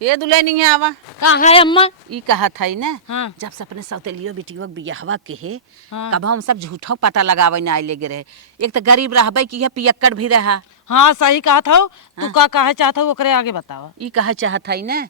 ये दुल्हन है आवा कहाँ है अम्मा? ई कहा था ना। हाँ। जब से अपने सौतेलियो बेटियो बियाहवा के है हाँ। कब हम सब झूठा पता लगावे ना ले रहे। एक तो गरीब रहबे की है पियक्कड़ भी रहा। हाँ सही कहा था। तू हाँ। का कहे चाहता हूँ ओकरे आगे बतावा। ई कहा चाहत है ना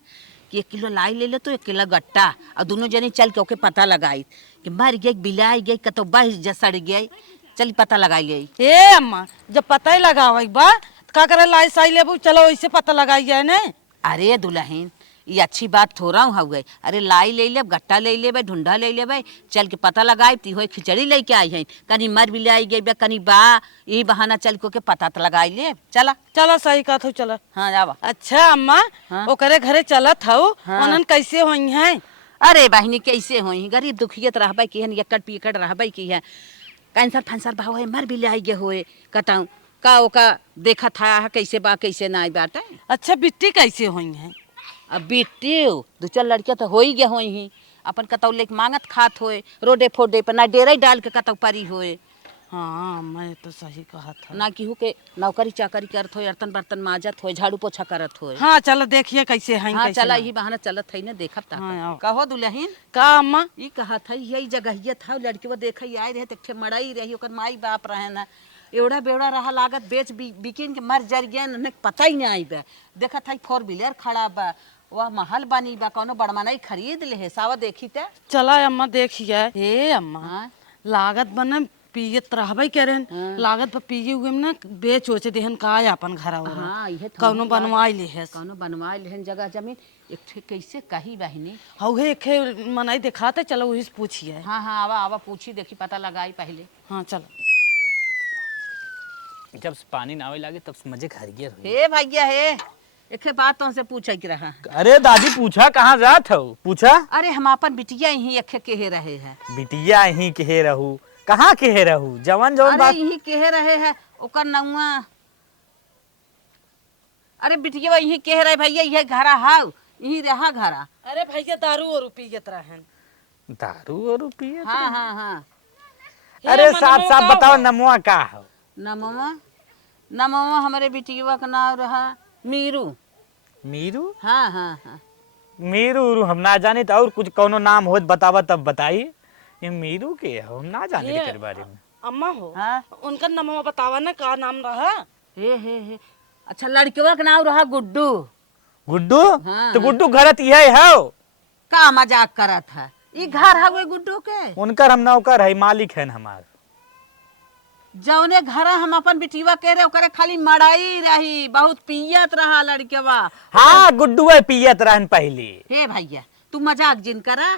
कि 1 किलो लाई ले लो तो 1 किलो गट्टा और दोनों जने चल के ओके पता लगाई कि मर गई बिलाई गई कतो बह जसड़ गई। चल पता लगाई ले। ए अम्मा जब पता ही लगावा बा तो का करे लाई साई लेबू चलो वैसे पता लगाई जाए ने। अरे दुल्हन ये अच्छी बात थोड़ा हुए। अरे लाई ले ले गट्टा ले ले ढूंढा ले ले चल के पता लगाए ती हो खिचड़ी लेके आई है कहीं मर भी लाई गई कहीं बा यही बहाना चल के पता तो लगाई ले। चला चलो सही कहा था चलो। हाँ जावा। अच्छा अम्मा हाँ? ओकरे घरे चलत हूँ। हाँ। उन्हन कैसे हुई है? अरे बहनी कैसे हो गरीब दुखियत रहबे की है एकड़ पियकड़ रहबे की है कैंसर फैंसर भाव है मर भी लाई गे होए कटाऊ का ओका देखा था कैसे बा कैसे ना बाटे। अच्छा बिट्टी कैसे हुई है? अब बेटी 2-4 लड़कियां तो हो ही गए हो ही अपन कतौ लेके मांगत खात होए रोडे फोडे पर ना डेरे डाल के कतौ परी होए। हाँ मैं तो सही कहा था। ना केहू के नौकरी चाकरी करत होए अर्तन बर्तन माजत होए झाड़ू पोछा करत होए। हाँ चलो देखिए कैसे है। हाँ कैसे चला ना। यही बहाना चलत है ना देखत ता। हाँ, आओ। कहो दुल्हन का अम्मा? ई कहा था यही जगह था लड़की वो देख आए रहे तो मड़ाई रही ओकर माई बाप रहे ना एवड़ा बेवड़ा रहा लागत बेच बिकिन के मर जर गए न पता ही नहीं आई बा। देखा था 4 व्हीलर खड़ा बा वह महल बनी बा कौनो बड़मनाई खरीद ले है सावा देखी ते। चला अम्मा देखिए। हे अम्मा हाँ? लागत बना पियत रहबे करेन। हाँ। लागत पर पिए हुए में ना बेच ओच देहन का अपन घर हाँ इहे तो कौनो बनवाई ले है। कौनो बनवाई लेहन जगह जमीन एक ठे कैसे कही बहिनी। हौहे खे मनाई दिखाते चलो वही से पूछिए। हाँ हाँ आवा आवा पूछी देखी पता लगाई पहले। हाँ चलो। जब से पानी ना आवे लागे तब से मजे घर गया। हे भैया हे एक बात तुमसे पूछे के रहा। अरे दादी पूछा कहाँ जात हो? पूछा। अरे हम अपन बिटिया यही एक कहे रहे हैं। बिटिया यहीं कहे रहू कहाँ कहे रहू जवान जवान अरे बात। यही कहे रहे हैं ओकर नौआ। अरे बिटिया यही कह रहे भैया यही घरा हाउ यही रहा घरा। अरे भैया दारू और पियत रहन। दारू और पिए। हाँ हाँ हाँ। अरे साफ साफ बताओ नमुआ का हो? नमवा नमवा हमारे बिटिया का नाम रहा मीरू। मीरू। हाँ हाँ हाँ। मीरू उरू हम ना जाने तो और कुछ कोनो नाम हो बतावा तब बताई। ये मीरू के हो हम ना जाने ये- के बारे में। अम्मा हो हाँ? उनका नाम बतावा ना का नाम रहा? हे अच्छा लड़कियों का नाम रहा गुड्डू। गुड्डू। हाँ, तो गुड्डू घरत यही हो? का मजाक करत है ई घर है गुड्डू के। उनकर हम नौकर है मालिक है हमार। जौने घर हम अपन बिटिया कह रहे ओकरे खाली मड़ाई रही बहुत पियत रहा लड़केवा। हाँ गुड्डू है पियत रहन पहले। हे भैया तू मजाक जिन करा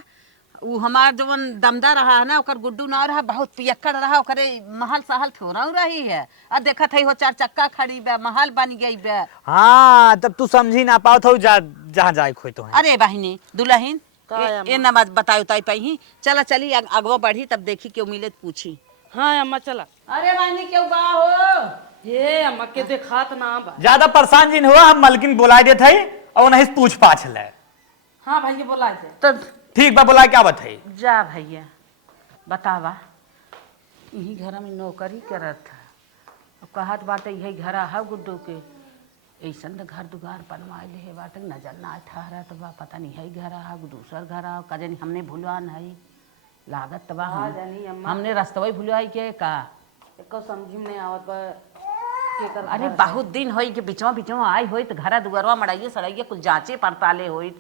उ हमार जवन दमदा रहा है ना ओकर गुड्डू ना रहा बहुत पियक्कड़ रहा ओकरे महल सहल थोड़ा रही है। आ देखत है हो 4 चक्का खड़ी बा महल बन गई बा। हाँ तब तू समझी ना पाओ तो जहाँ जाए खोई तो है। अरे बहिनी दुल्हन का है ए ना बतायो ताई पही चला चली अगवा बढ़ी तब देखी क्यों मिले पूछी। हाँ अम्मा चला। अरे बहिनी क्यों बा हो? ये अम्मा के देखात ना बा। ज्यादा परेशान जिन हुआ हम मलकिन बुला देते है और नहीं पूछ पाछ ले। हाँ भैया बोला दे। तो ठीक बा बुला क्या बताई? जा भैया बतावा यही घर में नौकरी करत था कहत बाटे यही घर है गुड्डू के ऐसन तो घर दुगार बनवाए ले बाटे नजर ना ठहरा तो बा पता नहीं है घर है दूसर घर है कजन हमने भूलवान है लागत तो बा हमने रास्तवा भूलवाई के का एको समझी में नहीं आवत बा केकर अरे घर बहुत दिन होई कि बिचवा आई होई तो घर दुआरवा मड़ाइए सड़ाइए कुछ जांचे पड़ताले होई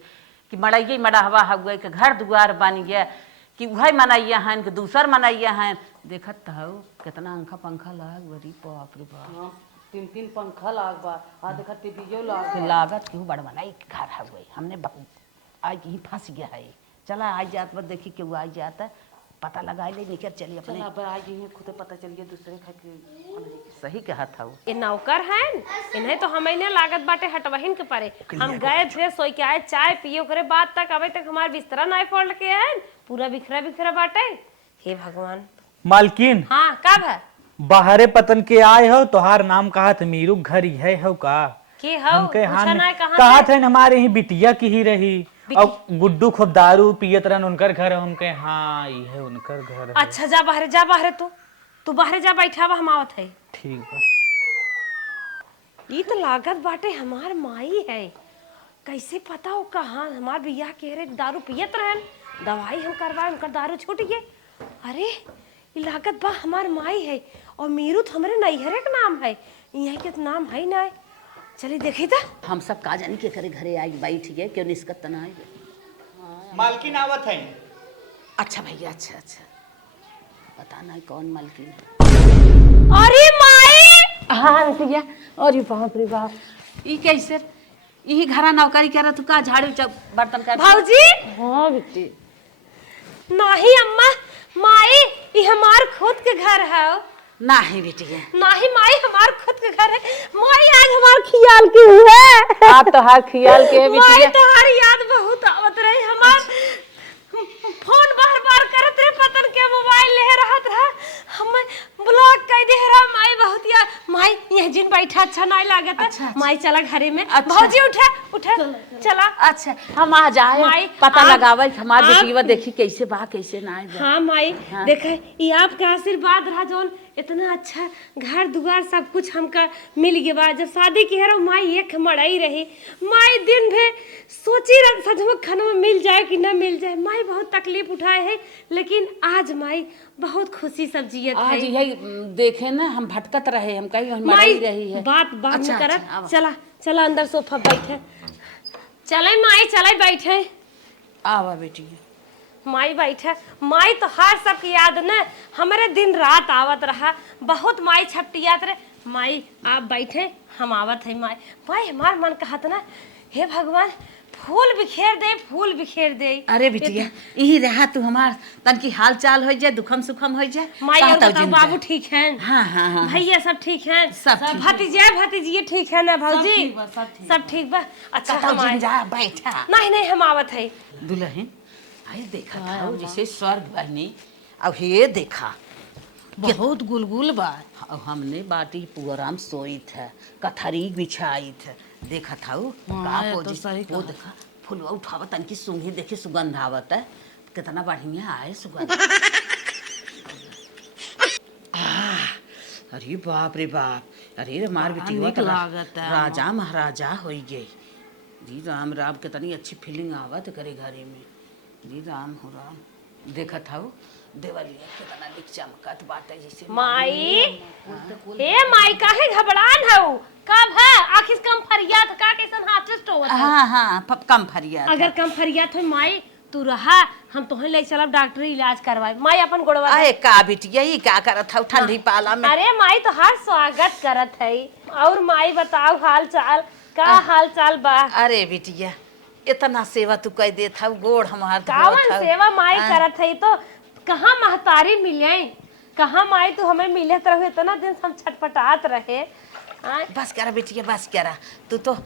कि मड़ाइए मड़ाहवा हुआ कि घर दुआर बन गया कि वह मनाइए हैं कि दूसर मनाइए हैं। देखत तो हो कितना अंखा पंखा लाग बड़ी बाप रे बाप। हाँ, 3 पंखा लाग बा आ देखा टीवीओ लाग कि लागत क्यों बड़ बनाई घर है हुए हमने आज यही फंस गया है। चला आज जात बस देखी क्यों आई जाता पता लगाए ले निकल चलिए अपने। चला पर आज यही खुद पता चल गया दूसरे खातिर। सही कहा था वो। ये नौकर हैं इन्हें तो हमें लागत बाटे हटवहिन के परे हम गए थे सोई के आए चाय पिए ओकरे बाद तक अबे तक हमार बिस्तरा नहीं फोड़ के हैं पूरा बिखरा बिखरा बाटे। हे भगवान। मालकिन। हाँ कब है बाहरे पतन के आए हो तोहार नाम कहा था मीरू घर ही है हो का? के हो हमके पूछा ना कहां कहा थे हमारे ही बिटिया की ही रही और गुड्डू खूब दारू पियत रहन उनकर घर है हमके। हाँ ये है उनकर घर है। अच्छा जा बाहर तू बाहर जा बैठा बा हम आवत है। ठीक बा। ये तो लागत बाटे हमार माई है कैसे पता हो कहाँ हमार बियाह के रे दारू पियत रहन, दवाई हम करवाए उनका दारू छूट गए। अरे ये लागत बा हमार माई है और मीरू तो हमारे नैहरे का नाम है, यहाँ के तो नाम है ना। चलिए देखे था हम सब का जानी के करे घरे आई बैठ गए क्यों निस्कत ना आई। मालकिन आवत है। अच्छा भैया अच्छा अच्छा पता नहीं कौन मालकिन है। अरे माई हाँ भैया अरे बाप रे बाप ई कैसे यही घरा नौकरी करे तू का झाड़ू बर्तन कर भाऊजी। हाँ बेटी नहीं अम्मा माई ये हमार खुद के घर है। नहीं बेटी है नहीं माई हमार खुद के घर है। माई आज हमार ख्याल की है। आप तो हर ख्याल के माई तुम्हारी याद बहुत आवत रही हमार। फोन बार बार करत रहे पतन के मोबाइल ले रहत रहा हम ब्लॉक कर दे रहा। माई बहुत यार माई यह जिन बैठा अच्छा नहीं लागत। अच्छा। माई चला घरे में। अच्छा। भौजी उठे उठे चला। अच्छा हम आ जाए माई, पता आप- लगावे हमार आप- बेटीवा देखी कैसे बा कैसे ना बा। हाँ माई हाँ। देखे ये आपका आशीर्वाद रहा जोन इतना अच्छा घर दुआर सब कुछ हमका मिल गया बा। जब शादी की है माई एक मड़ाई रही माई दिन भर सोची रह सच में खाना मिल जाए कि ना मिल जाए। माई बहुत तकलीफ उठाए है लेकिन आज माई बहुत खुशी सब जियत है। आज यही देखे ना हम भटकत रहे हम कहीं माई मरई रही है। बात बात अच्छा, में करत अच्छा, आवा। चला चला अंदर सोफा बैठे चले माई चले बैठे। आवा बेटी माई बैठे माई तो हर सब की याद न हमारे दिन रात आवत रहा। बहुत माई छपटियात रहे। माई आप बैठे हम आवत है। माई माई हमार मन कहत ना हे भगवान फूल बिखेर दे फूल बिखेर दे। अरे बिटिया यही रहा तू हमार तन की हाल चाल हो जाए दुखम सुखम हो जाए। माई कहाँ और तक बताओ जिंदा? बाबू ठीक है? हाँ हाँ हाँ भैया सब ठीक है? सब ठीक है। भतीजे भतीजी ठीक है ना भौजी? ठीक बा, सब ठीक सब ठीक बा। अच्छा कतौ हम आए। जिंदा बैठा नहीं नहीं हम आवत है। दुल्हन आई देखा था जैसे स्वर्ग बहनी अब ये देखा बहुत गुलगुल बा। अब हमने बाटी पुअराम सोई था कथरी बिछाई था देखा था वो हाँ, का ये तो पोजी सही वो कहा। देखा फुलवा उठावा तन की सूंघी देखे सुगंध आवत है कितना बढ़िया आए सुगंध। अरे बाप रे बाप अरे रे मार बेटी नीक लागत है। राजा महाराजा हो गई। जी राम राम कितनी अच्छी फीलिंग आवत करे घरे में। जी राम हो राम देखा था वो देवलिया कितना दिख चमकत बाटे जैसे माई ए माई काहे घबरान हऊ कब है आखिर कम फरियाद का कैसन हार्ट होत है? हाँ हाँ कम फरिया अगर कम फरियाद हो माई तू रहा हम तोहे ले चलब डॉक्टरी इलाज करवाए। माई अपन गोड़वा अरे का बिटिया ये का करत हौ ठंडी पाला में। अरे माई तो हर स्वागत करत है। और माई बताओ हाल चाल का हाल चाल बा? अरे बिटिया इतना सेवा तू कह देत हौ गोड़ हमार कावन सेवा माई करत है तो कहाँ महतारी मिले कहाँ माई तू हमें मिलत रहे इतना दिन हम छटपटात रहे। आय, बस करा बिटिया बस करा तू तो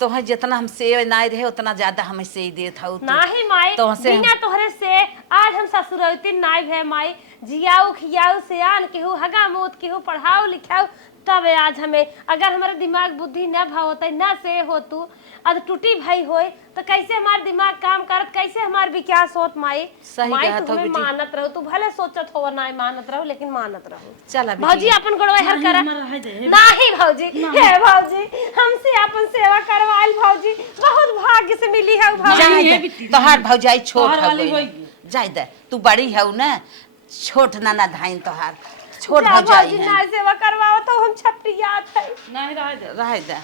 तोहे जितना हम सेव नाई रहे उतना ज्यादा हमें से देत हौ तू। नाही माई तोहसे बिना तोहरे से आज हम ससुरौती नाई है माई जियाऊ खियाऊ सियान केहू हगा मूत केहू पढ़ाओ लिखाओ तब आज हमें अगर हमारे दिमाग बुद्धि न भावत न से हो तू अब टूटी भाई होए तो कैसे हमार दिमाग काम करत कैसे हमार विकास होत माई। सही माई कहत तू हो हमें बेटी। मानत रहो तू भले सोचत हो ना मानत रहो लेकिन मानत रहो। चला भौजी बिटिया अपन गोड़वा हर करा रह दे। नहीं भौजी हे भौजी हमसे अपन सेवा करवाइल भौजी बहुत भाग्य से मिली है भौजी। जाय ये दे, बिटिया। तोहार भौजाई छोट तोहार हो वाली गई होई। जाय दे तू बड़ी हौ ना छोट ना धाइन तोहार छोट जा भौजाई भौजी है। ना सेवा करवाओ तो हम छपटियात है। नहीं रह दे। रह दे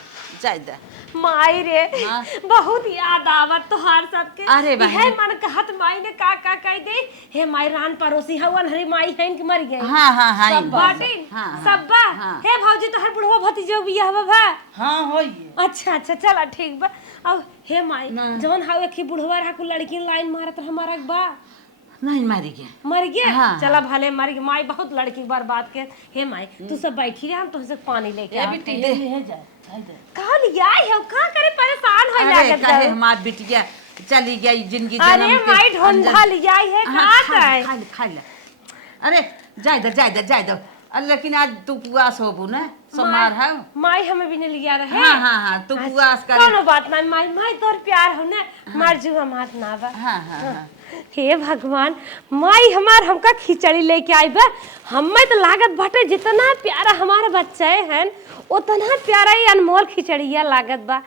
जाय दे माई रे हाँ। बहुत याद आवत तोहार सबके। अरे बहन। हे मन कहत माई ने का कह दे हे माई रान पड़ोसी हवन हरी माई हैं कि मर गए हाँ हाँ हाँ सब बाटी हाँ, हाँ, सबा हाँ। हे भौजी तोहर बुढ़वा भतीजो बियाह बा। हाँ होई। अच्छा अच्छा चला ठीक बा। अब हे माई जवन हाउ एक बुढ़वा रहा को लड़की लाइन मारत हमारा बा नहीं मारी गया मर गया। हाँ। चला भले मर गया माई बहुत लड़की बर्बाद के। हे माई तू सब बैठी रहे हम तुझसे पानी लेके ये आते बिटी हैं। ये ले जा जाय दे। कहाँ लिया है का करे परेशान हो अरे लागत कहे है। हमार बिटिया चली गई जिंदगी अरे जन्म के माई ढोंढा अंदर। लिया है हाँ, कहाँ है? खा ले अरे जाय दे अरे लेकिन आज तू पुआस होबू ना सोमवार है माई हमें भी नहीं लिया रहे। हाँ तू पुआस कर कोनो बात नहीं माई माई तोर प्यार हो ना मार जुआ मार ना बा। हाँ हे भगवान माई हमार हमका खिचड़ी लेके आई बा। हमें तो लागत बाटे जितना प्यारा हमारा बच्चा है उतना प्यारा ही अनमोल खिचड़िया लागत बा।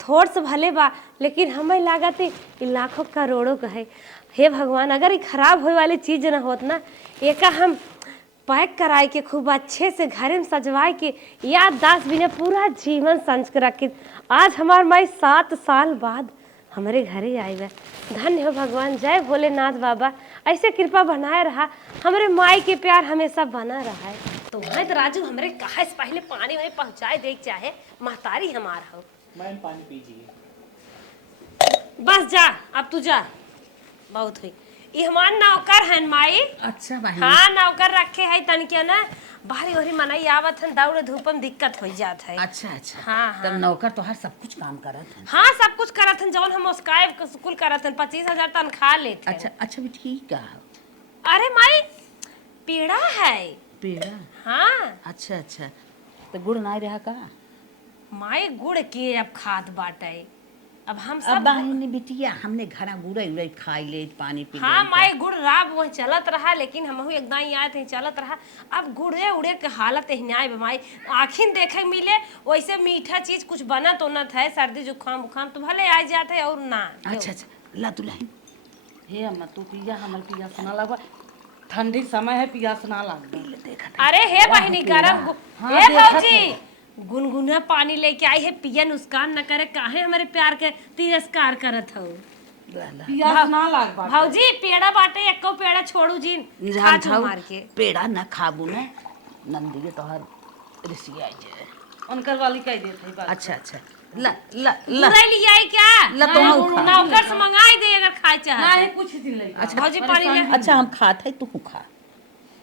थोड़ से भले बा, लेकिन हमें लागत है कि लाखों करोड़ों का है। हे भगवान, अगर ये खराब होए वाली चीज ना होत ना, एका हम पैक कराए के खूब अच्छे से घर में सजवाए के याददाश्त बिना पूरा जीवन संच के रखे। आज हमार माई 7 साल बाद हमारे घरे आई बा। धन्य हो भगवान, जय भोलेनाथ बाबा, ऐसे कृपा बनाए रहा, हमारे माई के प्यार हमेशा बना रहा है। तो है तो राजू, हमरे कहा से पहले पानी वही पहुंचाए देख चाहे, महतारी हमार हो। मैम पानी पीजिए। बस जा, अब तू जा, बहुत हुई। ये हमार नौकर है माई। अच्छा भाई। हाँ, नौकर रखे है तन के ना, बाहरी ओहरी मनाई आवत है, दौड़ धूप में दिक्कत हो जात है। अच्छा अच्छा। हाँ, हाँ। तब नौकर तो हर सब कुछ काम करत है। हाँ, सब कुछ करत हन, जवन हम उसकाए स्कूल करत हन, 25,000 तनख्वाह लेते हैं। अच्छा अच्छा भी ठीक है। अरे माई, पेड़ा है। पेड़ा? हाँ अच्छा अच्छा। तो गुड़ नहीं रहा का? माई, गुड़ के अब खाद बाटे, अब हम अब सब बहनी बिटिया हमने घरा गुड़े उड़े खाई ले, पानी पी ले। हाँ माई, गुड़ राब वही चलत रहा, लेकिन हम एकदम याद है चलत रहा। अब गुड़े उड़े के हालत हिनाए माई, आखिर देखे मिले वैसे मीठा चीज कुछ बना तो न था, सर्दी जुकाम उखाम तो भले आ जाते और ना। अच्छा अच्छा, ला तू लाइन। हे अम्मा तू पिया, हमर पियास ना लगवा, ठंडी समय है, पियास ना लगवा। देखा अरे हे बहिनी गरम हाँ, हे देखत भौजी, गुनगुना पानी लेके आई है, पिया नुकसान न करे, काहे हमारे प्यार के तिरस्कार करत हो। पियास ना लगवा। भौजी, पेड़ा बाटे, एको पेड़ा छोड़ू जी, खा तू मार के। पेड़ा न खाबू ने, नंदी के तोहर ऋषि आई जाए। उनकर वाली कह देते हैं बात। अच्छा अच्छा, ला ला ला पूरा लिया है क्या? ला तो हम खा। नौकर से मंगाई दे अगर खाए चाहे। नहीं कुछ दिन लगे। अच्छा भौजी पानी ले। अच्छा, हम खाते तू खा।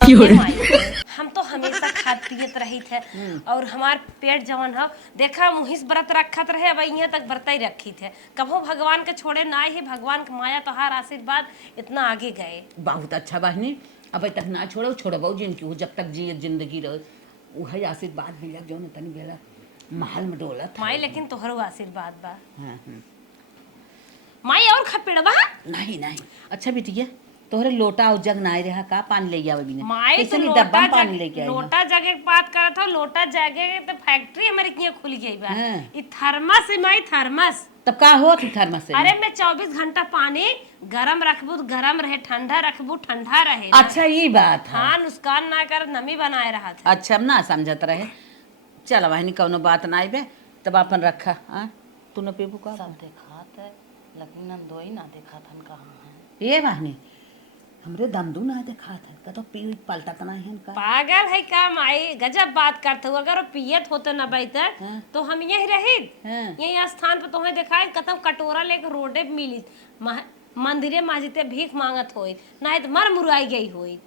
हम तो हमेशा खाद पियत रही थे, और हमार पेट जवन है देखा मुहिस व्रत रखत रहे, अब यहाँ तक व्रत ही रखी थे, कभो भगवान के छोड़े ना ही, भगवान के माया तोहार आशीर्वाद इतना आगे गए। बहुत अच्छा बहनी, अब तक ना छोड़ो, छोड़बो जिनकी हो, जब तक जिए जिंदगी रहे वही आशीर्वाद मिलक जो न तनी बेला महल में डोलत माई, लेकिन तोहरो आशीर्वाद बा। हाँ हाँ। माई और खपेड़वा नहीं नहीं। अच्छा बिटिया, तोहरे लोटा और जग नाई रहा का? पानी ले आवे बिना माई, कैसे तो नहीं लोटा डब्बा में पानी लेके आई? लोटा जगह की बात करत हो, लोटा जगह तो फैक्ट्री हमारी किया खुल गई बा। हाँ। ई थर्मस है माई, थर्मस। तब का हो तू थर्मस से? अरे मैं 24 घंटा पानी गरम रखबू तो गरम रहे, ठंडा रखबू ठंडा रहे। अच्छा ये बात है। हाँ, नुकसान ना कर, नमी बनाए रहा था। अच्छा, अब ना समझत रहे। चल बहनी, कौनो बात ना आइबे तब अपन रखा। हाँ, तू न पीबू का? सब देखात है, लेकिन नंदोई ना देखा था कहाँ है। ये बहनी हमरे दमदू ना देखा था का, तो पी पलटत ना है का? पागल है का माई, गजब बात करते हो। अगर वो पियत होते न बैठक हाँ। तो हम यही रही, हाँ। यही स्थान पे तुम्हें दिखाए, कतम कटोरा लेकर रोडे पे मिली, मंदिरे मस्जिदे भीख मांगत होई, नहीं तो मर मुराई गई होई।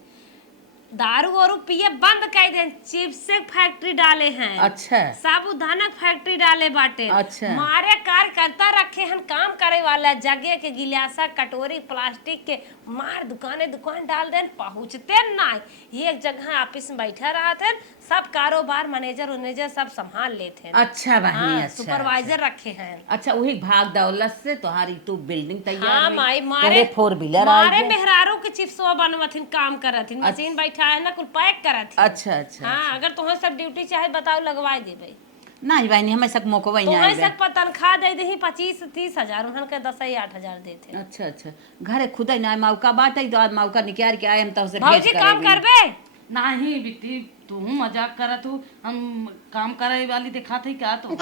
दारू वारू पिए बंद कर दे, चिप्स फैक्ट्री डाले हैं। अच्छा। साबुदाना फैक्ट्री डाले बाटे। अच्छा। मारे कार्यकर्ता रखे हैं, काम करे वाला, जगह के गिलासा कटोरी प्लास्टिक के मार दुकान डाल देन, पहुँचते ना एक जगह ऑफिस में बैठा रहा थे, सब कारोबार मैनेजर सब संभाल लेते हैं। अच्छा बहनी। हाँ, अच्छा सुपरवाइजर रखे हैं। अच्छा, वही भाग दौलत से तुम्हारी तू बिल्डिंग तैयार हाँ हुई, माई, तोहरे 4 व्हीलर आ मारे गए। मेहरारू के चिप्सवा बनवथिन, काम करथिन, मशीन बैठा है ना, कुल पैक करथिन। अच्छा अच्छा। हाँ, अगर तुम्हें सब ड्यूटी चाहे बताओ, लगवा देबे। नहीं बहनी, हमें सब मौको वही तुम्हें आए। सब पर तनख्वाह दे दही 25-30 हजार, उन्हन के 10-8 हजार देते। अच्छा अच्छा, घरे खुद ना मौका बाटे तो आज मौका निकाल के आए हम तो से भेंट भौजी काम करेंगे। करबे? नहीं बेटी, तू मजाक करत हूँ, हम काम करे वाली दिखाते ही क्या तो।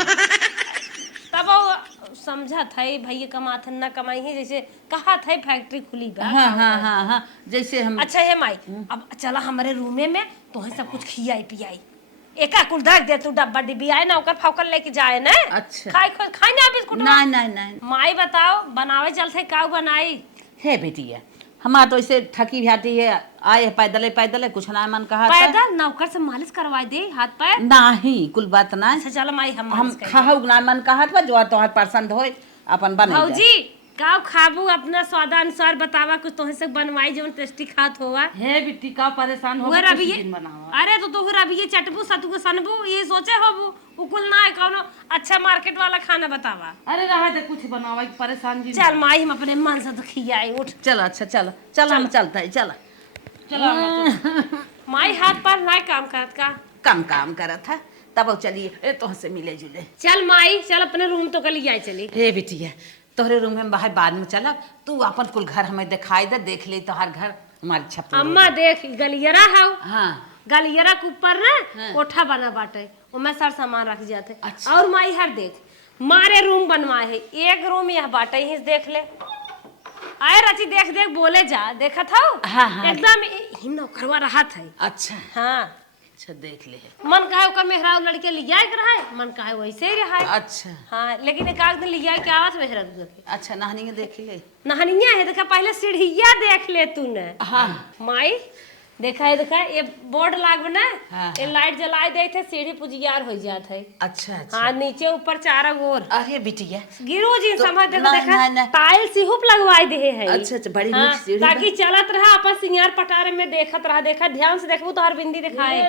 तब वो समझा था भैया कमाथन ना कमाई है, जैसे कहा था फैक्ट्री खुली बा। हाँ हाँ हाँ हाँ, जैसे हम। अच्छा है माई, अब चला हमारे रूमे में, तुम्हें सब कुछ खियाई पियाई, एका कुल रख दे तू, डब्बा डिब्बी आए ना, ओकर फाउकल लेके जाए ना। अच्छा। खाई ना बिस्कुट। नहीं नहीं नहीं। माई बताओ, बनावे चलते काऊ बनाई है बेटिया, हमारा तो ऐसे थकी भाती है, आए पैदल कुछ ना मन कहा था। पैदल नौकर से मालिश करवाई दे हाथ पैर। नहीं, कुल बात ना। अच्छा चलो माई, हम हम मालिश करेंगे। खाऊ ना मन कहा था, जो तोहर पसंद होए अपन बना। भौजी काऊ खाबू, अपना स्वादानुसार बतावा, कुछ तोहे से बनवाई जो टेस्टी खात होगा। हे बेटी का परेशान हो, हुए कुछ रबिये, दिन बनावा। अरे तो रबिये चटबू सतुगु सनबू, ये सोचे होबू, उकुल ना है कौनो अच्छा मार्केट वाला खाना बतावा। अरे रहा दे, कुछ बनावा, परेशान जी। चल माई, हम अपने मन से तो खियाई, उठ। चलो अच्छा, चलो चलो, हम चलता है, चलो। चलो माई हाथ पर ना काम करत का। कम काम करा था, तब चलिए ए तो से मिले जुले। चल माई चल अपने रूम तो कल जाए चली। हे बिटिया तोहरे रूम में बाहर बाद में चला, तू अपन कुल घर हमें दिखाई दे, देख ले तोहार घर हमारी छप्पर। अम्मा देख गलियरा है, हाँ गलियरा के ऊपर ना कोठा बना बाटे, उमें सारा सामान रख जाते। अच्छा। और माई हर देख मारे रूम बनवाए है, एक रूम यह बाटे ही देख ले। आए रची देख देख बोले जा, देखा था हाँ। एकदम ही नौकरवा रहा था। अच्छा हाँ अच्छा देख ले। मन कहा ओकर मेहरा लड़के लिया के रहा है, मन कहा वैसे ही रहा है। अच्छा हाँ लेकिन एक आध दिन लिया के आवाज मेहरा के अच्छा नहानी देख ले। नहनिया है, देखा पहले सीढ़िया देख ले तूने। हाँ माई देखा है, देखा ये बोर्ड लाग ना, हाँ, ये लाइट जला दे थे, सीढ़ी पुजियार हो जात है। अच्छा अच्छा। हाँ नीचे ऊपर चारा गोर अरे बिटिया गिरो जी तो समझ देखो, ना, देखा ना, ना। टाइल्स ही हुप लगवाए दे है। अच्छा अच्छा बड़ी हाँ, नीक सीढ़ी ताकि चलत रहा अपन सिंगार पटारे में देखत रहा, देखा ध्यान से देखबू तो हर बिंदी दिखाए।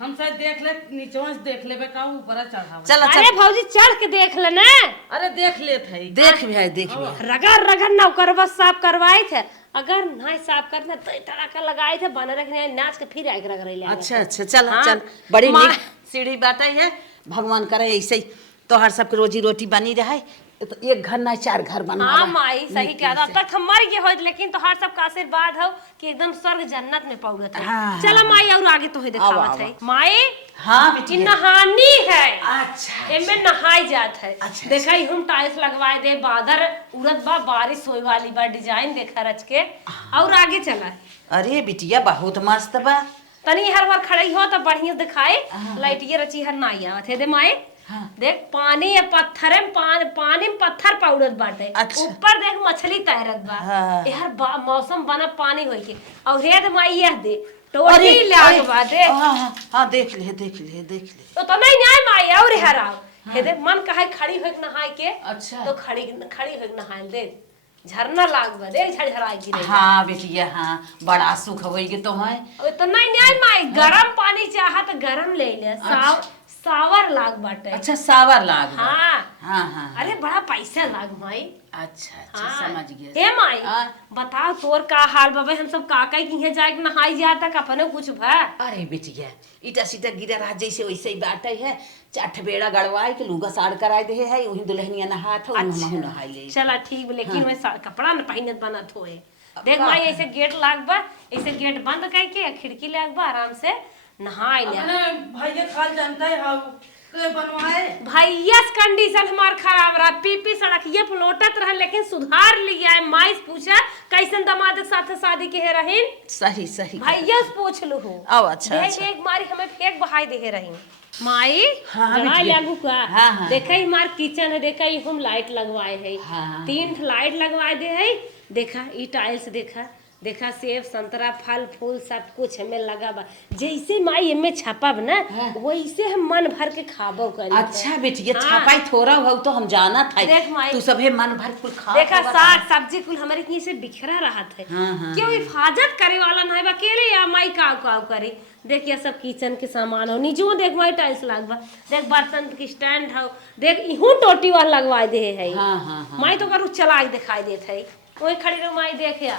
हम शायद देख ले नीचे से देख लेबे का ऊपर चढ़ावे। चल अरे भौजी चढ़ के देख ले ना, अरे देख लेत है। देख भी है देख भी है। रगड़ रगड़ नौकर बस साफ करवाए थे, अगर नहीं साफ करना तो तड़ाका लगाए थे, बना रखने नाच के फिर आके रख रही। अच्छा अच्छा चल हाँ, चल बड़ी माँ- नीक सीढ़ी बाटे है, भगवान करे ऐसे ही तोहर सबके रोजी रोटी बनी रहे, तो एक घर ना 4 घर बना। हाँ माई सही कह रहा, अब तक हम मर गए हो, लेकिन तोहार सबका आशीर्वाद हो कि एकदम स्वर्ग जन्नत में पहुंचत है। हाँ, चलो माई और आगे तो दिखावत है। माई हाँ ये बिटिया। नहानी है, अच्छा इनमें नहाई जात है। अच्छा, देखा ही हम टाइल्स लगवाए दे, बादर उड़द बा, बारिश होए वाली बा, डिजाइन देखा रच के। और आगे चला अरे बिटिया बहुत मस्त बा। तनी हर बार खड़ी हो तो बढ़िया दिखाए, लाइटिए रची हर नाई आवत है। दे माई हाँ। देख पानी या पत्थर में पानी में पत्थर पाउडर बाटे, अच्छा। ऊपर देख मछली तैरत बा। हाँ। यार मौसम बना पानी होई के, और हेद माई यह दे अरे, टोटी लाग अरे, बा दे। हाँ हाँ हाँ देख ले देख ले देख ले। तो नहीं न्याय माई और हराओ। हे देख मन कहे खड़ी होके नहाए के, अच्छा। तो खड़ी होके नहाए दे, झरना लाग बा देख, झरझराए गिरे। हाँ बिटिया हाँ बड़ा सुख होएगी तो है। तो नहीं न्याय माई, गरम पानी चाहा तो गरम ले ले, सावर लाग बाटे। अच्छा सावर लाग बा। हाँ हाँ हाँ अरे बड़ा पैसा लाग माई। अच्छा अच्छा हाँ। समझ गया। हे माई हाँ। बताओ तोर का हाल बाबे, हम सब काका की यहाँ जाके नहाई जाता का अपने कुछ भा। अरे बिटिया ईटा सीटा गिरा रहा जैसे वैसे ही बाटे है, 8 बेड़ा गड़वाए के लुगा साड़ कराए दे है, वही दुल्हनिया नहात हो अच्छा। हम नहाई ले। चला ठीक बा, लेकिन मैं कपड़ा न पहनत बनत होए। देख माई ऐसे गेट लाग बा, ऐसे गेट बंद करके खिड़की लाग बा, आराम से नहाई ले। अपने भैया खाल जानता है हाउ के बनवाए। भैया कंडीशन हमार खराब रहा, पीपी सड़क ये पलोटत रहा, लेकिन सुधार लिया है। माई से पूछा कैसन दामाद के साथ शादी के है रहीन, सही सही। भैया से पूछ लू हो। आओ अच्छा देख अच्छा। एक मारी हमें फेंक बहाई दे रही माई। हाँ, जरा बिटिया। लागू का हाँ, हाँ, देखा ही हमार किचन है, देखा ही हम लाइट लगवाए है, हाँ। 3 लाइट लगवाए दे है। देखा ई टाइल्स देखा, देखा सेब संतरा फल फूल सब कुछ हमें लगा बा, जैसे माई एमे छापब ना वैसे हम मन भर के खाबो करी। अच्छा बेटिया हाँ। छापाई थोड़ा हो तो हम जाना था। देख माई। तू सबे मन भर कुल खा। देखा साग सब्जी कुल हमारे कहीं से बिखरा रहा था। हाँ, हाँ, क्यों हिफाजत करे वाला नहीं बा, अकेले या माई काव करे। देख ये सब किचन के सामान हो, नीचे देख माई टाइल्स लगवा, देख बर्तन की स्टैंड हो, देख इहू टोटी वाला लगवा दे है। हाँ, हाँ, हाँ। माई तो करू चला दिखाई देत है, वही खड़ी रहो माई देख या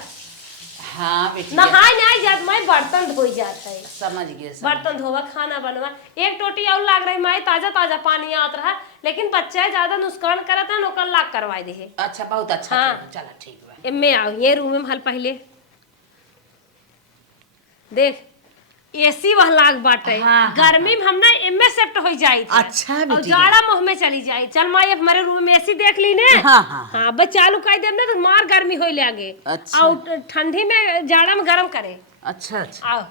हाँ बेटिया नहाए नहीं जात माई, बर्तन धोई जात है। समझ गए बर्तन धोवा खाना बनवा, एक टोटी और लाग रही माई, ताजा ताजा पानी आत रहा, लेकिन बच्चा ज्यादा नुकसान करत है, नौकर लाग करवाए दे है। अच्छा बहुत अच्छा। हाँ। चला ठीक बा। एमे आओ ये रूम में हल पहले देख एसी वह लाग बाटे। हाँ, हाँ, गर्मी में हम ना एमे शिफ्ट हो जाई थी। अच्छा और बेटिया। जाड़ा मुंह में चली जाई। चल माई अब हमारे रूम में एसी देख ली ने। हाँ, हाँ, हाँ बस चालू कर देब ना तो मार गर्मी होई लागे। अच्छा। और ठंडी में जाड़ा में गरम करे। अच्छा अच्छा। आओ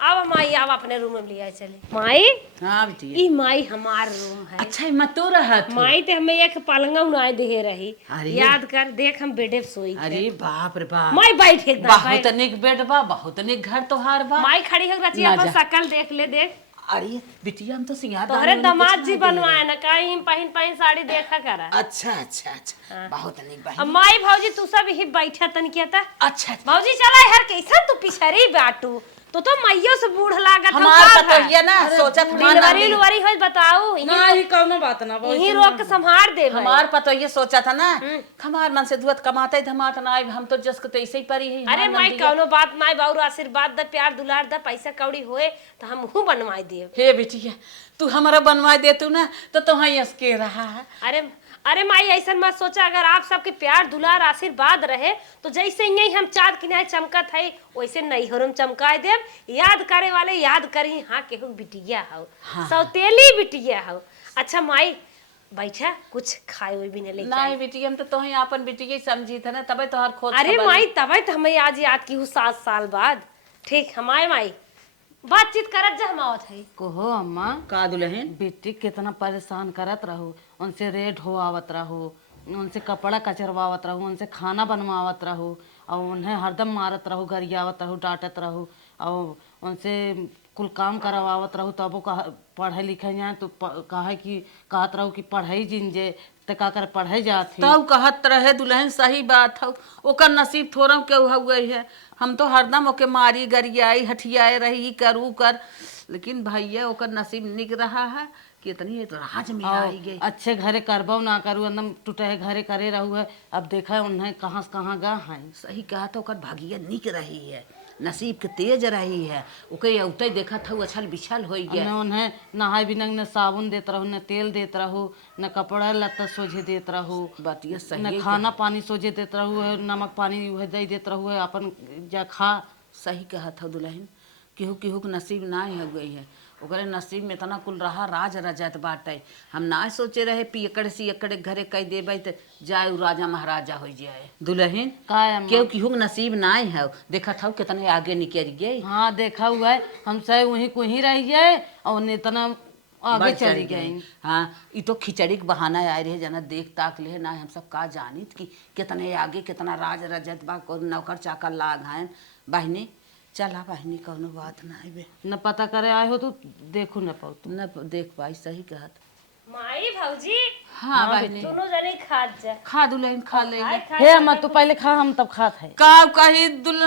आओ माई आओ अपने रूम में लिया चले। माई हाँ बेटिया। ई माई हमार रूम है। अच्छा मत तो रहा था। माई ते हमें एक पलंगा उनाए दे रही, अरे। याद कर देख हम बेडे पे सोई थे। अरे बाप रे बाप। माई बैठ एकदम बहुत निक बेड बा, बहुत निक घर तोहार बा। माई खड़ी हो रची ना अपन जा। शकल देख ले। देख अरे बिटिया हम तो सिंगार तोहरे दामाद जी बनवाए ना, कहीं पहन पहन साड़ी देखा करा। अच्छा अच्छा अच्छा बहुत निक बा। अब माई भौजी तू सब ही बैठा तन किया था। अच्छा भौजी चला यार कैसा तू पिछड़ी बाटू, तो माइयो से बूढ़ लागत हमार पतोहिया ना सोचत डिलीवरी उलवरी हो बताओ नहीं कौनो बात ना यही रोक के संभार दे हमार पतोहिया सोचा था ना हमार मन से दुआत कमाते धमात ना हम तो जस के ऐसे ही परी है अरे माई कौनो बात माई बाबू आशीर्वाद द प्यार दुलार द पैसा कौड़ी होए तो हम हूँ बनवाई दे। हे बिटिया तू हमारा बनवा दे तू ना तो तुहाई के रहा है। अरे अरे माई ऐसा मत सोचा, अगर आप सबके प्यार दुलार आशीर्वाद रहे तो जैसे यही हम चाँद किनारे चमकत है वैसे नहीं हो चमकाए देव। याद करे वाले याद करी हाँ केहू बिटिया हो सौतेली बिटिया हो। अच्छा माई बैठा कुछ खाए हुए भी नहीं नहीं बिटिया हम तो तुहाई अपन बिटिया समझी था ना तबे तोहर खोज। अरे माई तबे तो हमें आज याद की हूँ 7 साल बाद। ठीक हमारे माई बातचीत करत जा हम आवत है। कहो अम्मा का दुल्हन बेटी कितना परेशान करत रहो, उनसे रेड हो आवत रहो, उनसे कपड़ा कचरवावत रहो, उनसे खाना बनवावत रहो और उन्हें हरदम मारत रहो, गरियावत रहो, डांटत रहो और उनसे कुल काम करवावत रहो। तब वो पढ़े लिखे जाए तो कहे कि कहत रहो कि पढ़ाई जिन जे तो का कर पढ़े जाती तब कहत रहे दुल्हन सही बात हो ओकर नसीब थोड़ा केहू हुए है। हम तो हरदम ओके मारी गरियाई हठियाए रही करू कर लेकिन भैया ओकर नसीब निक रहा है कि इतनी राज में आई गई। अच्छे घरे करबो ना करू एकदम टूटे घरे करे रहू है। अब देखा उन्हें कहाँ से कहाँ गा है। सही कहा तो ओकर भागिया निक रही है नसीब के तेज रही है। ओके औते देखा था उछल बिछल हो गया। न उन्हें नहाए बिना न साबुन देत रहो, न तेल देत रहो, न कपड़ा लत्ता सोझे देत रहो, बातिया सही न खाना पानी सोझे देत रहो, नमक पानी उहे दे देत रहो अपन जा खा। सही कहा था दुल्हन केहू केहू के नसीब ना हो गई है। ओकरे नसीब में इतना कुल रहा राज रजत बाटे। हम ना सोचे रहे पियकड़ सियकड़ घरे कह देबै तो जाए उ राजा महाराजा हो जाए। दुल्हन केहू केहू के नसीब ना है देखा था कितने आगे निकल गए। हाँ देखा हुआ है हम सही वहीं को ही रह गए और इतना आगे चली गई। हाँ ये तो खिचड़ी के बहाना आए रहे जना देख ताक ले ना हम सब का जानित कि कितने आगे कितना राज रजत बा और नौकर चाकर लाग हैं। बहनी चला बहनी कौनो बात ना है न पता करे आए हो तो देखो न पाओ न देख पाई। सही कहत माई भौजी हाँ बहनी दोनों जने खा जा खा दुल्हन खा ले हे अम्मा तू पहले खा हम तब खात है। का कही दुल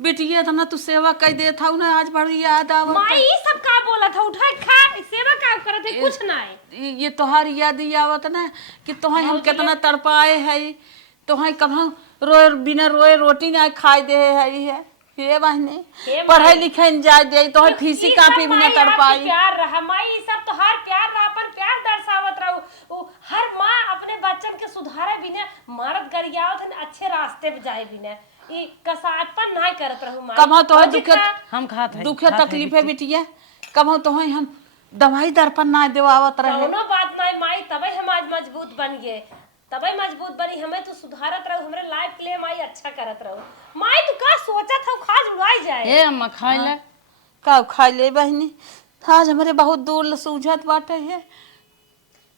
बिटिया था ना तू सेवा कह दे था ना आज बड़ी याद आवत। माई ये सब का बोला था उठा खा सेवा का करत है कुछ ना है। ये तोहार याद ही आवत ना कि तोहाई हम कितना तड़पाए है तोहाई कभी रोए बिना रोए रोटी ना खाए दे है। हे बहनी पढ़ाई लिखाई जाए दे तो फीसी कापी भी ना तड़पाई। प्यार रहा माई ये सब तो हर प्यार रहा पर प्यार दर्शावत रहो। हर माँ अपने बच्चन के सुधारे बिना मारत गरियावत है अच्छे रास्ते पे जाए बिना ई कसाटपन ना करत रहू। माई कब तो दुख हम खात है दुख तकलीफ है बिटिया कब तो हम दवाई दर्पण ना देवावत रहे। कोनो बात नहीं माई तबे हम आज मजबूत बन गए तबे मजबूत बनी। हमें तो सुधारत रहो हमरे लाइफ के लिए माई अच्छा करत रहो। माई तू का सोचत हो खाज उड़ाई जाए। हे अम्मा खाई ले का खाई ले बहनी आज हमारे बहुत दूर सूझत बाटे है।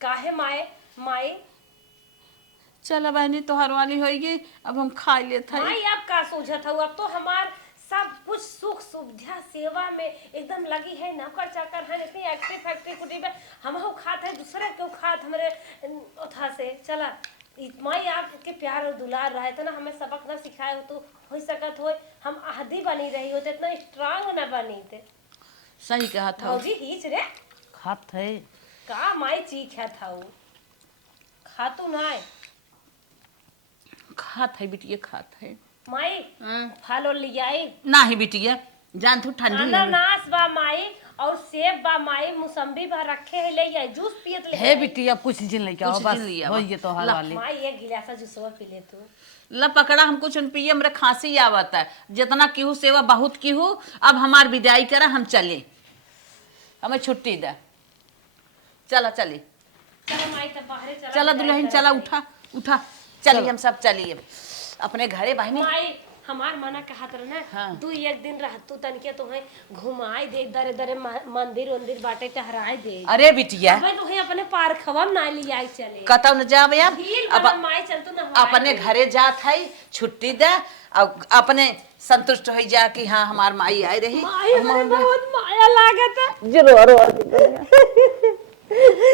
काहे माए माई चल बहनी तोहर वाली होगी अब हम खा लेते हैं। माई अब का सोचत हो अब तो हमार सब कुछ सुख सुविधा सेवा में एकदम लगी है। नौकर चाकर है इतनी एक्टिव फैक्ट्री कुटी में हम खाते हैं दूसरे क्यों खात हमारे उठा से चला माई आपके प्यार और दुलार रहे थे ना हमें सबक ना सिखाए हो तो हो सकत हो हम आदि बनी रही होते इतना स्ट्रांग ना बनी थे। सही कहा था भौजी हीच रे खात है का माई चीख है था खातू ना खात है बिटिया खात है माई फल और लियाई ना ही बिटिया जान तू ठंडी अनानास बा माई और सेब बा माई मौसम्बी बा रखे है ले आई जूस पियत ले हे बिटी अब कुछ दिन लेके आओ कुछ बस दिन लिया हो ये तो हाल वाली माई एक गिलासा जूसवा पी ले तू ला पकड़ा हम कुछ पिए हमरे खांसी आवत है जितना केहू सेवा बहुत केहू अब हमार विदाई करा हम चले हमें छुट्टी दे चला चली चलो माई तब बाहर चला चला दुल्हन चला उठा उठा चलिए हम सब चलिए अपने घरे बहनी। माई हमार मना कहत रहे ना हाँ। तू एक दिन रहतू तनके तुम्हें घुमाई दे दरे दरे मंदिर वंदिर बाटे टहराए दे। अरे बिटिया मैं तुम्हें अपने पार्क हवा ना ले आई चले कतौ न जाब यार भीड़ अब वाला माई चल तू ना अपने घरे जात है छुट्टी दे और अपने संतुष्ट हो जा कि हाँ हमार माई आई रही माई हमें बहुत माया लागत है जरूर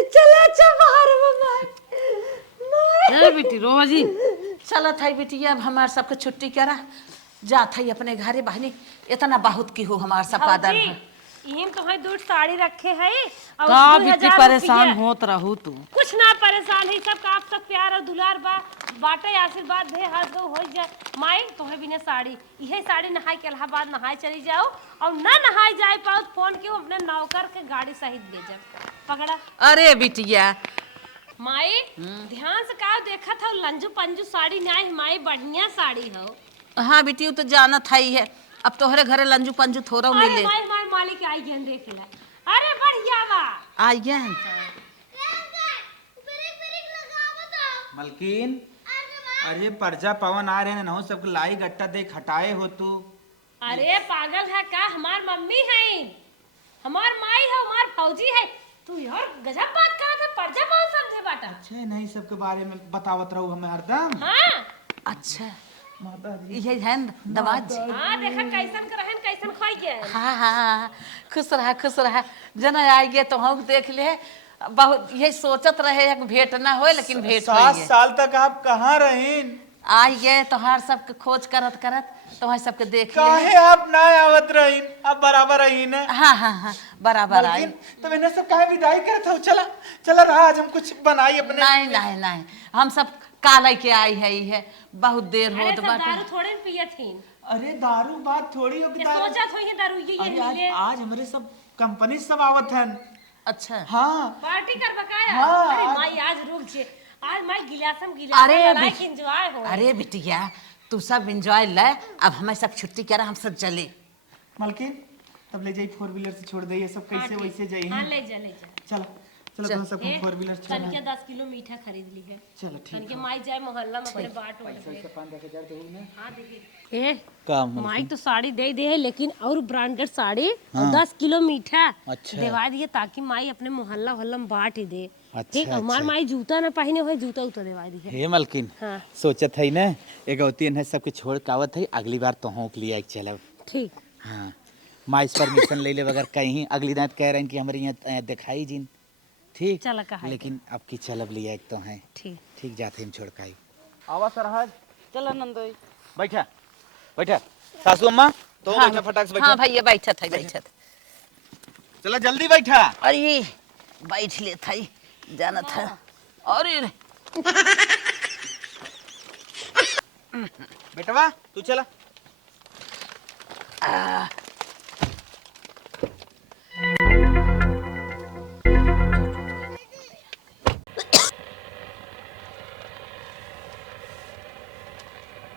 चला अच्छा बाहर में माई हे बेटी रोजी चला था बिटिया अब हमार सबके छुट्टी करा जात है अपने घरे बहनी, इतना बहुत की हो हमार सपादन है। इहम तो है दूध साड़ी रखे है और का 2000 बिट्टी रुपया। परेशान होत रहू तू। कुछ ना परेशान है, सब आप सब प्यार और दुलार बा बाटे आशीर्वाद दे हाथ दो हो जाए। माई तोहे बिना साड़ी, यही साड़ी नहाई के इलाहाबाद नहाए चली जाओ, और ना नहाए जाए पाओ फोन के अपने नौकर के गाड़ी सहित भेजब। पकड़ा। अरे बिटिया माई ध्यान से का देखा था, लंजू पंजू साड़ी नहीं माई, बढ़िया साड़ी हो। हाँ बिटिया तो जानत है ही है, अब तोहरे घरे लंजू पंजू थोड़ा अरे मिले। माई माई मालिक आई गन देख ले। अरे बढ़िया बा। आइए मलकिन, अरे परजा पवन आ रहे हैं ना, सबके लाई गट्टा देख हटाए हो तू। अरे पागल है का, हमार मम्मी है, हमार माई है, हमार फौजी है। तू यार गजब बात करत है, परजा कौन समझे बाटा। छे नहीं सबके बारे में बतावत रहू हमें हरदम। हाँ अच्छा माता जी, ये है दवाज। हाँ देखा कैसन करहन कैसन खाई के। हाँ हाँ हाँ, खुश रहा जना आई गे तो हम देख ले, बहुत ये सोचत रहे एक भेंट ना हो, लेकिन भेंट 7 होई है। साल तक आप कहाँ रहें? आई गए तोहार सबके खोज करत करत तुम्हारे सबके देख ले। काहे आप ना आवत रहीन? आप बराबर रहीन। हाँ हाँ हाँ बराबर आई। मलकिन तो मैंने सब काहे विदाई करत हो? चला चला रहा, आज हम कुछ बनाई अपने। नहीं नहीं नहीं, हम सब काले के आई है, ही है बहुत देर अरे होत सब बाटे। दारू थोड़े न पियत हिन, अरे दारू बात थोड़ी हो कि ये दारू। सोचत होई है दारू ये अरे आज, मिले। आज हमारे सब कंपनी सब आवत हैं। अच्छा हाँ पार्टी कर बकाया। हाँ, अरे आज- माई आज रुक जे, आज माई गिलासम अरे लड़ाई बि- के एंजॉय हो। अरे बिटिया तू सब एंजॉय ले, अब हमें सब छुट्टी करा, हम सब चले। मलकिन तब ले जाई 4 व्हीलर से छोड़ दे, ये सब कैसे वैसे जाई हाँ हैं। ले जा। चलो चलो तो सब 4 व्हीलर छोड़ तनिके 10 किलो मीठा खरीद ली है। चलो ठीक तनिके माई जाए मोहल्ला में अपने बाट वाट में। 5-10,000 देही ना। हाँ देखिए ए काम माई तो साड़ी दे दे है, लेकिन और ब्रांडेड साड़ी और 10 किलो मीठा अच्छा। दिवा दिए, ताकि माई अपने मोहल्ला वहल्ला में बांट ही दे। अच्छा, ठीक, हमार माई जूता ना पहने हुए, जूता उता दिवा दी है। हे मलकिन, हाँ सोचत है ना एगौतीन है सबके छोड़ के आवत है, अगली बार तो होक लिया चलब। ठीक। हाँ माँ इस परमिशन ले ले बगैर कहीं अगली रात कह रहे हैं कि हमारे यहाँ दिखाई जिन ठीक, चला कहा है। लेकिन अब की चलब लिया एक तो है ठीक ठीक, जाते हम छोड़ के आवा सरहज, चलो नंदोई। बैठा बैठा सासू अम्मा तो बैठा फटाक से बैठा। हाँ भैया बैठत है बैठत। चला जल्दी बैठा। अरे बैठ ले था जानत है। अरे बेटवा तू चला।